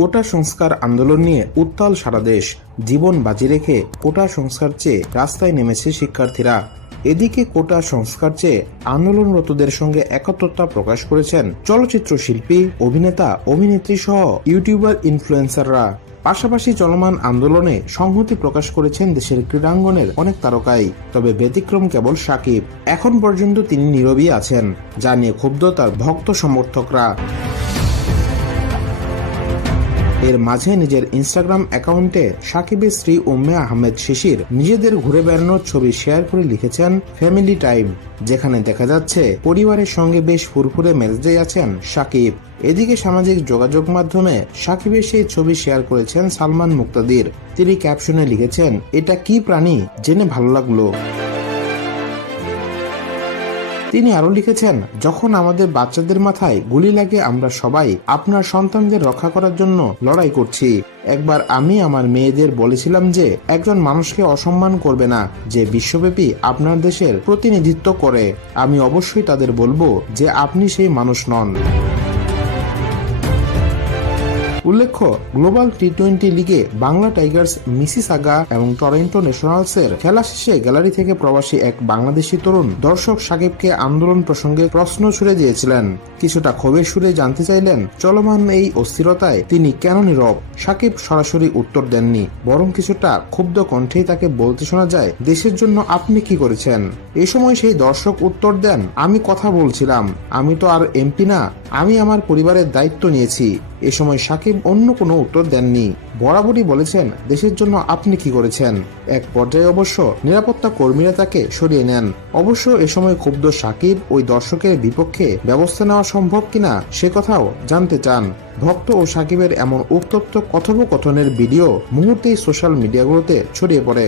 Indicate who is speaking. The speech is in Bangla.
Speaker 1: কোটা সংস্কার আন্দোলন নিয়ে উত্তাল সারা দেশ। জীবন বাজি রেখে কোটা সংস্কার চেয়ে রাস্তায় নেমেছে শিক্ষার্থীরা। এদিকে কোটা সংস্কার চেয়ে আন্দোলনরতদের সঙ্গে একাত্মতা প্রকাশ করেছেন চলচ্চিত্র শিল্পী, অভিনেতা, অভিনেত্রী সহ ইউটিউবার, ইনফ্লুয়েন্সাররা। পাশাপাশি চলমান আন্দোলনে সংহতি প্রকাশ করেছেন দেশের ক্রীড়াঙ্গনের অনেক তারকাই, তবে ব্যতিক্রম কেবল সাকিব। এখন পর্যন্ত তিনি নীরবই আছেন, যা নিয়ে ক্ষুব্ধ তার ভক্ত সমর্থকরা। এর মাঝে নিজের ইনস্টাগ্রাম অ্যাকাউন্টে সাকিবের স্ত্রী উম্মে আহমেদ শিশির নিজেদের ঘুরে বেড়ানোর ছবি শেয়ার করে লিখেছেন ফ্যামিলি টাইম যেখানে দেখা যাচ্ছে পরিবারের সঙ্গে বেশ ফুরফুরে মেজাজে আছেন সাকিব। এদিকে সামাজিক যোগাযোগ মাধ্যমে সাকিবের সেই ছবি শেয়ার করেছেন সালমান মুক্তাদির। তিনি ক্যাপশনে লিখেছেন, এটা কি প্রাণী? জেনে ভালো লাগল। তিনি আরও লিখেছেন, যখন আমাদের বাচ্চাদের মাথায় গুলি লাগে, আমরা সবাই আপনার সন্তানদের রক্ষা করার জন্য লড়াই করছি। একবার আমি আমার মেয়েদের বলেছিলাম যে, একজন মানুষকে অসম্মান করবে না, যে বিশ্বব্যাপী আপনার দেশের প্রতিনিধিত্ব করে। আমি অবশ্যই তাদের বলব যে, আপনি সেই মানুষ নন। উল্লেখ্য, গ্লোবাল টি টোয়েন্টি লিগে বাংলা টাইগার্স, মিসিসাগা এবং টরন্টো ন্যাশনালসের খেলা শেষে গ্যালারি থেকে প্রবাসী এক বাংলাদেশি তরুণ দর্শক সাকিবকে আন্দোলন প্রসঙ্গে প্রশ্ন ছুড়ে দিয়েছিলেন। কিছুটা ক্ষোভের সুরে জানতে চাইলেন, চলমান এই অস্থিরতায় তিনি কেন নীরব? সাকিব সরাসরি উত্তর দেননি, বরং কিছুটা ক্ষুব্ধ কণ্ঠেই তাকে বলতে শোনা যায়, দেশের জন্য আপনি কি করেছেন? এ সময় সেই দর্শক উত্তর দেন, আমি কথা বলছিলাম, আমি তো আর এমপি না, আমি আমার পরিবারের দায়িত্ব নিয়েছি। এ সময় সাকিব অন্য কোনো উত্তর দেননি। বরাবরই বলেছেন, দেশের জন্য আপনি কি করেছেন? এক পর্যায়ে অবশ্য নিরাপত্তা কর্মীরা তাকে সরিয়ে নেন। অবশ্য এ সময় ক্ষুব্ধ সাকিব ওই দর্শকের বিপক্ষে ব্যবস্থা নেওয়া সম্ভব কিনা সে কথাও জানতে চান। ভক্ত ও সাকিবের এমন উত্তপ্ত কথোপকথনের ভিডিও মুহূর্তেই সোশ্যাল মিডিয়াগুলোতে ছড়িয়ে পড়ে।